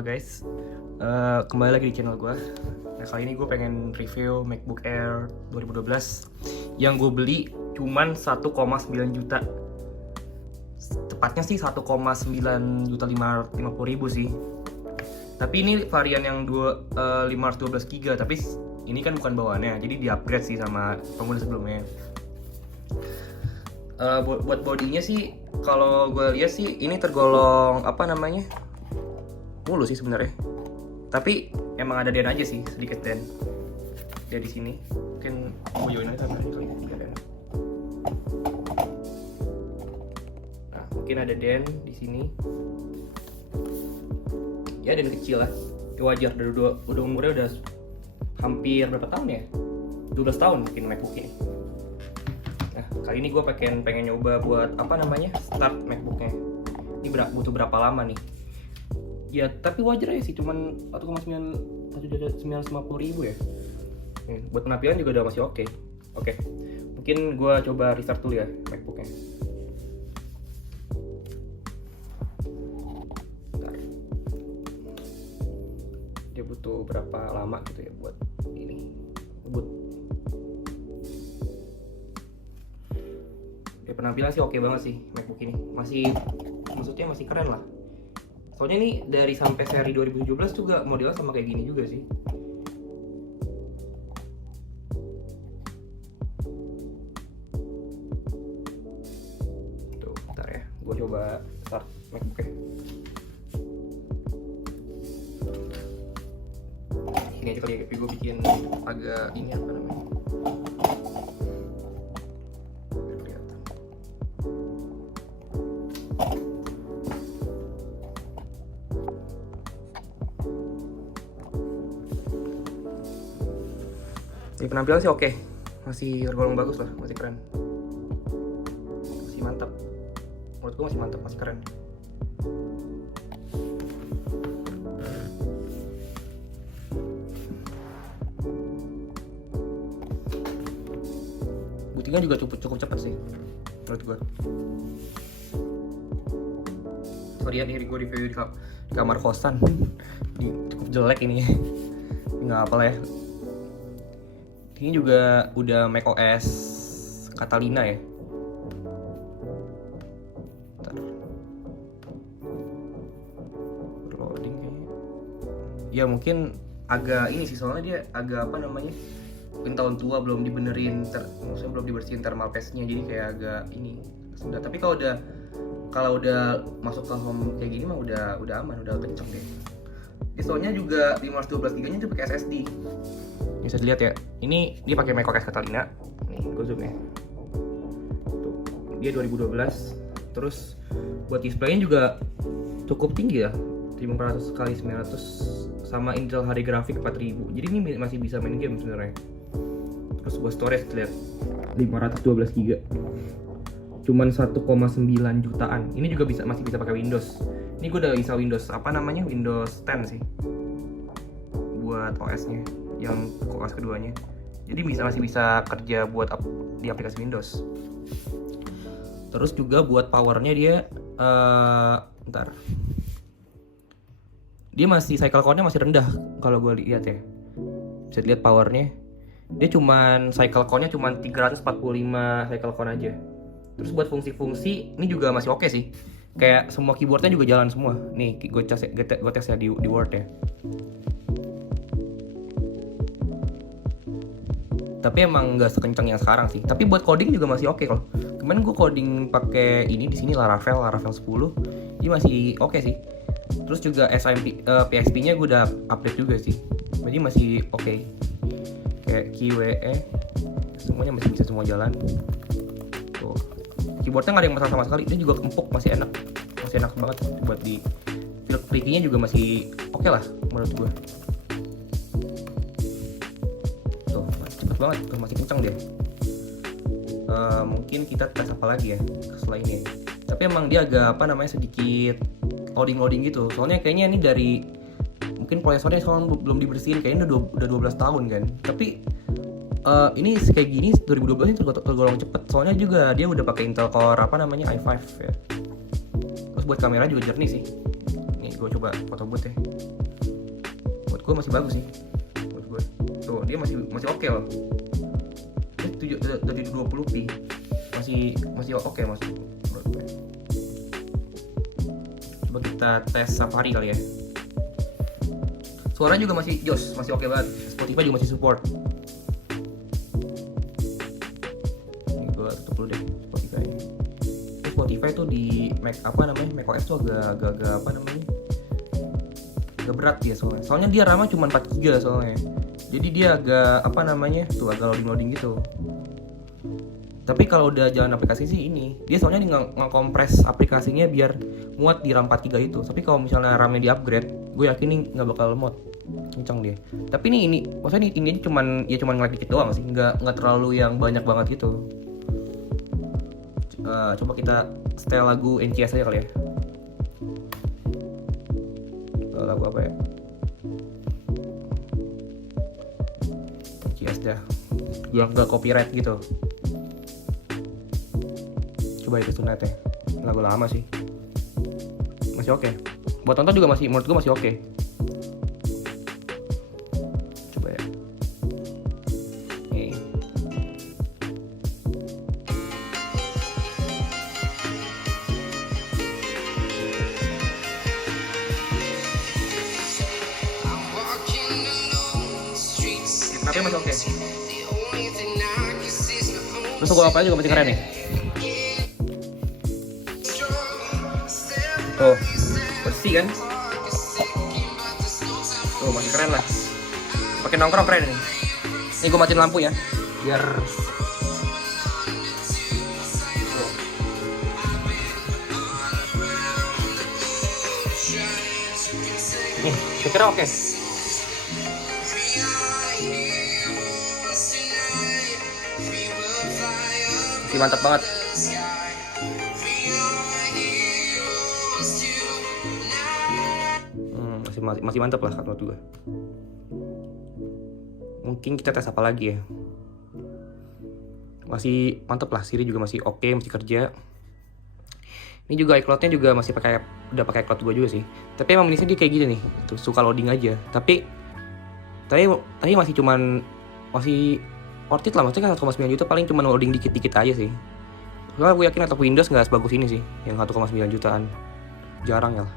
Halo guys, kembali lagi di channel gue. Nah kali ini gue pengen review MacBook Air 2012 yang gue beli cuman 1,9 juta. Tepatnya sih 1,9 juta 550 ribu sih. Tapi ini varian yang 512 GB, tapi ini kan bukan bawaannya, jadi di upgrade sih sama pengguna sebelumnya. Buat bodinya sih, kalau gue lihat sih ini tergolong mulus sih sebenarnya. Tapi emang ada den aja sih, sedikit den. Dia di sini. Mungkin gue join aja kali den. Nah, mungkin ada den di sini. Ya den kecil lah. Ya wajar, udah umurnya udah hampir berapa tahun ya? 12 tahun mungkin MacBook ini. Nah, kali ini gue pengen nyoba buat start MacBooknya. Ini butuh berapa lama nih? Ya tapi wajar aja sih, cuman 1,950 ribu ya. Buat penampilan juga udah masih oke. Mungkin gue coba restart dulu ya MacBooknya. Bentar. Dia butuh berapa lama gitu ya buat ini boot. Ya penampilan sih oke banget sih MacBook ini. Maksudnya masih keren lah. Soalnya ini dari sampai seri 2017 juga modelnya sama kayak gini juga sih. Tuh, bentar ya. Gue coba start MacBooknya. Ini aja kali ya, gue bikin agak ini Di penampilan sih oke, masih tergolong bagus lah, masih keren, masih mantap. Menurut gue masih mantap, masih keren. Bootingnya juga cukup cepat sih, menurut gue. Sorry ya, nih gue review di kamar kosan, cukup jelek ini. Nggak apa lah ya. Ini juga udah macOS Catalina ya. Bentar. Loading kayaknya. Ya mungkin agak ini sih, soalnya dia agak mungkin tahun tua, belum dibenerin, maksudnya belum dibersihin thermal paste-nya, jadi kayak agak ini. Sudah, tapi kalau udah masuk ke home kayak gini mah udah aman, udah kenceng deh. Soalnya juga 512 GB nya itu pakai SSD. Bisa dilihat ya, ini dia pakai macOS Catalina. Nih, gue zoom ya. Tuh, dia 2012. Terus buat displaynya juga cukup tinggi ya, 500 x 900 sama Intel HD Graphics 4000. Jadi ini masih bisa main game sebenarnya. Terus buat storage lihat 512 GB. Cuman 1,9 jutaan. Ini juga masih bisa pakai Windows. Ini gue udah install Windows Windows 10 sih. Buat OS-nya yang OS keduanya. Jadi masih bisa kerja buat di aplikasi Windows. Terus juga buat powernya dia bentar. Dia masih cycle count-nya masih rendah kalau gue lihat ya. Bisa lihat powernya. Dia cycle count-nya cuman 345 cycle count aja. Terus buat fungsi-fungsi ini juga masih oke sih. Kayak semua keyboardnya juga jalan semua. Nih, gue tes ya di Word ya. Tapi emang nggak sekencang yang sekarang sih. Tapi buat coding juga masih oke loh. Kemarin gue coding pakai ini di sini Laravel 10. Ini masih oke sih. Terus juga PXP-nya gue udah update juga sih. Jadi masih oke. Kayak QWE semuanya masih bisa semua jalan. Tuh. Keyboardnya nggak ada yang masalah sama sekali. Dia juga empuk, masih enak banget buat di kliknya juga masih oke lah menurut gue. Tuh cepet banget, tuh masih kencang dia. Mungkin kita tes apa lagi ya setelah ini. Tapi emang dia agak sedikit loading gitu. Soalnya kayaknya ini dari mungkin prosesornya soalnya belum dibersihin, kayaknya udah 12 tahun kan. Tapi ini kayak gini 2012 ini tergolong cepet. Soalnya juga dia udah pakai Intel Core i5 ya. Terus buat kamera juga jernih sih. Nih gue coba foto booth ya. Buat gue masih bagus sih. Buat gue tuh dia masih oke loh. Dia 720p masih oke mas. Menurut gue. Coba kita tes Safari kali ya. Suara juga masih jos, masih oke banget. Spotify juga masih support. Ini gue tutup dulu deh Spotify. Spotify tuh di Mac macOS tuh agak berat dia soalnya. Soalnya dia RAM cuma 4 GB soalnya. Jadi dia agak agak loading gitu. Tapi kalau udah jalan aplikasi sih ini, dia soalnya nge-kompres aplikasinya biar muat di RAM 4 GB itu. Tapi kalau misalnya RAM-nya di-upgrade, gue yakin ini nggak bakal muat, kencang dia. Tapi ini maksudnya ini cuman nge-lag dikit doang sih, nggak terlalu yang banyak banget gitu. Coba kita setel lagu NCS aja kali ya. Lagu apa ya? NCS dah, yang nggak copyright gitu. Coba itu Tonight ya, lagu lama sih, masih oke. Buat tonton juga menurut gue masih oke. Coba ya. Nih. Tapi masih oke. Terus gue apa juga masih keren nih. Tuh, bersih kan? Tuh, masih keren lah. Pakai nongkrong keren nih. Ini gue matiin lampu ya, biar nih, kira oke. Masih mantap banget. Masih mantap lah menurut gue. Mungkin kita tes apa lagi ya? Masih mantap lah, Siri juga masih oke, masih kerja. Ini juga iCloud-nya juga masih udah pakai iCloud gue juga sih. Tapi emang minisnya dia kayak gini nih, tuh suka loading aja. Tapi masih worth it lah, maksudnya kan 1,9 juta paling cuma loading dikit-dikit aja sih. Soalnya gue yakin laptop Windows nggak sebagus ini sih, yang 1,9 jutaan. Jarang ya lah.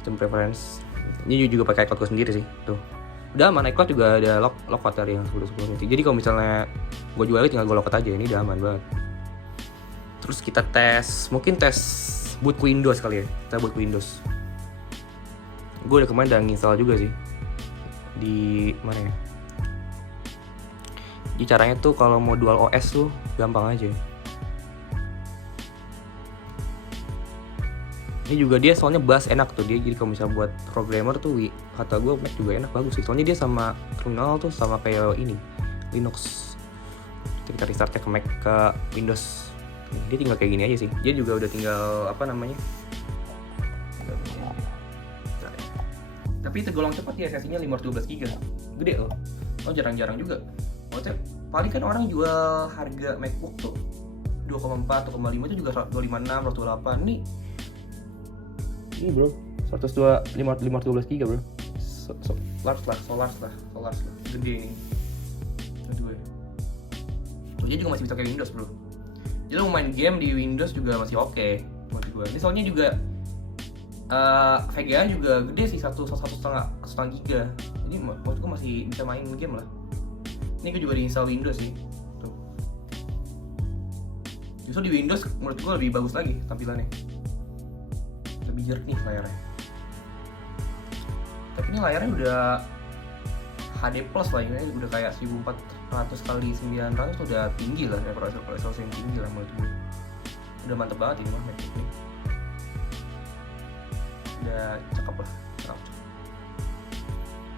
Itu preference. Ini juga pakai iCloud gue sendiri sih, tuh. Udah aman, iCloud juga ada lockout dari yang 10 Jadi kalau misalnya gue jual tinggal gue lockout aja, ini udah aman banget. Terus kita mungkin tes boot Windows kali ya. Kita boot Windows. Gue udah kemarin install juga sih. Di mana ya? Jadi caranya tuh kalau mau dual OS tuh gampang aja. Ini juga dia soalnya bass enak tuh dia, jadi kalau misalnya buat programmer tuh kata gue Mac juga enak, bagus sih. Soalnya dia sama terminal tuh sama kayak ini Linux. Kita restartnya ke Mac ke Windows, dia tinggal kayak gini aja sih. Dia juga udah tinggal tapi tergolong cepat ya, SSD-nya 512 GB, gede loh. Jarang-jarang juga. Maksudnya paling kan orang jual harga MacBook tuh 2,4, 2,5 itu juga 256, 228. Ini bro, 512 GB bro. Solars lah, gede ini. Aduh. Dia juga masih bisa kayak Windows bro. Jadi lo main game di Windows juga masih oke menurut gue. Ini soalnya juga VGA juga gede sih, 1,5 GB. Jadi menurut gue masih bisa main game lah. Ini gue juga diinstal Windows sih. Tuh. Justru di Windows menurut gue lebih bagus lagi tampilannya. Lebih jernih layarnya. Tapi ini layarnya udah HD plus lah, ini udah kayak 1400 kali 900 udah tinggi lah, resolusi yang tinggi lah menurut gue. Udah mantep banget ini mah MacBook ini. Udah cakep lah, cakep.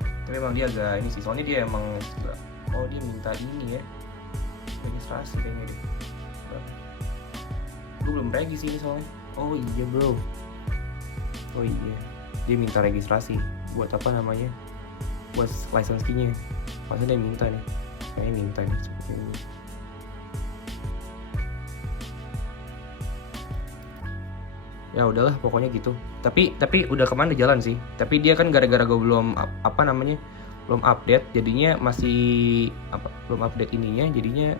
Tapi emang dia agak ini sih, soalnya dia emang dia minta ini ya, registrasi kayaknya deh. Gue belum regis ini soalnya. Oh iya bro. Oh iya, dia minta registrasi buat buat license key-nya. Pasti dia minta nih, kayaknya minta nih seperti ini. Ya ya udahlah pokoknya gitu. Tapi udah kemana jalan sih, tapi dia kan gara-gara gue belum belum update, jadinya masih belum update ininya, jadinya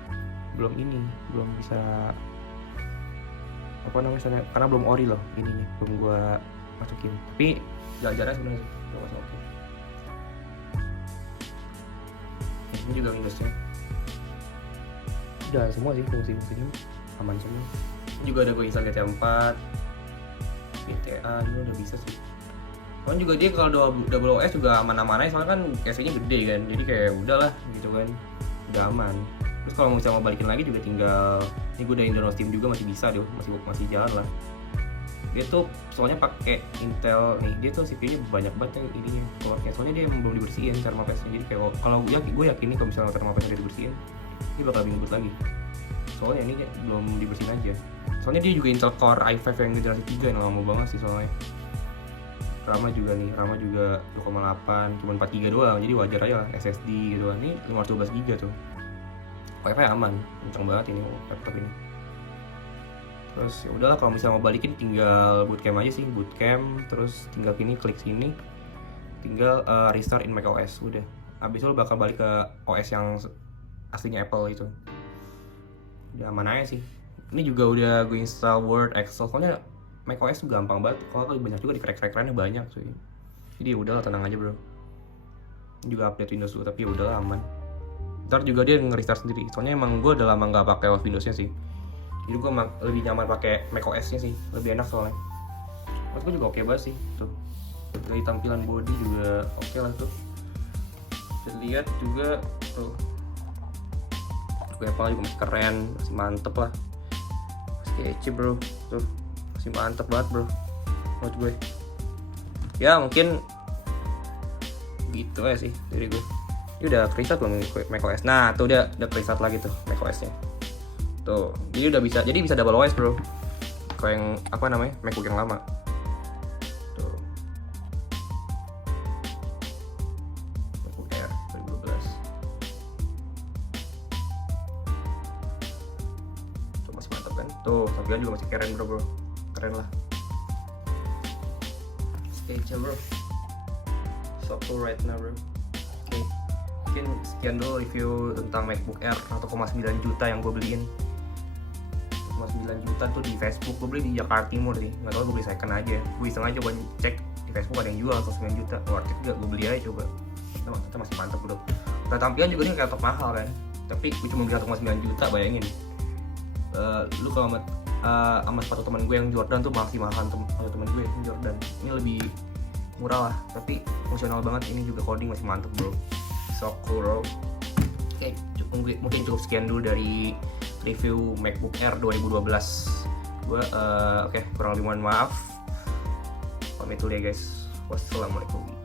belum bisa karena belum ori loh ininya, belum gue masukin. Tapi jalan-jalan sebenarnya udah masuk oke. Ini juga Windowsnya udah semua sih, fungsi-fungsinya aman semua. Ini juga ada gue install GTA 4, GTA ini udah bisa sih. Soalnya juga dia kalau double OS juga aman-aman aja, soalnya kan cache-nya gede kan, jadi kayak udahlah gitu kan, udah aman. Terus kalau misalnya mau balikin lagi juga tinggal, ini gue udah download Steam juga, masih bisa deh, masih jalan lah. Dia tuh soalnya pakai Intel nih, dia tuh CPU-nya banyak banget yang ininya keluarnya, soalnya dia belum dibersihin thermalpaste-nya. Jadi kayak kalau gue yakin nih kalau misalnya thermalpaste-nya dibersihin, ini bakal lebih ngebut lagi. Soalnya ini belum dibersihin aja. Soalnya dia juga Intel Core i5 yang generasi 3 yang lama banget sih soalnya. RAM juga 2,8, cuma 4 GB doang, jadi wajar aja lah SSD gitu kan. Ini 512 GB tuh. Wi-Fi aman, kenceng banget ini laptop ini. Terus ya udahlah, kalau misalnya mau balikin tinggal bootcamp aja sih, bootcamp, terus tinggal klik sini, tinggal restart in macOS, udah. Habis itu lo bakal balik ke OS yang aslinya Apple itu. Udah aman aja sih. Ini juga udah gue install Word, Excel, soalnya macOS tuh gampang banget. Kalau banyak juga di crack-crackannya banyak cuy. Jadi udahlah, tenang aja bro. Ini juga update Windows dulu, tapi udahlah aman. Ntar juga dia nge-restart sendiri. Soalnya emang gue udah lama nggak pakai Windows-nya sih. Jadi gue lebih nyaman pakai macOS-nya sih, lebih enak soalnya. Menurut gue juga oke banget sih tuh. Dari tampilan body juga oke lah tuh. Bisa lihat juga tuh. Apple juga masih keren, masih mantep lah, masih kece bro, tuh masih mantep banget bro menurut gue. Ya mungkin gitu aja sih dari gue. Ini udah restart belum macOS? Nah tuh udah restart lagi tuh macOS-nya. Tuh, jadi bisa double OS bro. Kalau yang MacBook yang lama. Tuh. MacBook Air 2012. Tuh masih mantap kan? Tuh, tampilan juga masih keren bro. Keren lah. Stage bro. So cool right now bro. Oke. Mungkin sekian dulu review tentang MacBook Air 1,9 juta yang gue beliin. 1,9 juta tuh di Facebook, gue beli di Jakarta Timur sih, nggak tahu gue beli second aja, gue iseng aja gue cek di Facebook ada yang jual 1,9 juta, worth it gak, gue beli aja coba. Kita masih mantap bro. Nah tampilan juga ini kayak top mahal kan, tapi gue cuma beli 1,9 juta, bayangin. Lu kalau sama sepatu teman gue yang Jordan tuh masih mahal sepatu teman gue yang Jordan, ini lebih murah lah, tapi fungsional banget. Ini juga coding masih mantap bro, so cool bro. Oke, mungkin cukup sekian dulu dari review MacBook Air 2012 gue. Oke, kurang lebih mohon maaf, pamit dulu ya guys. Wassalamualaikum.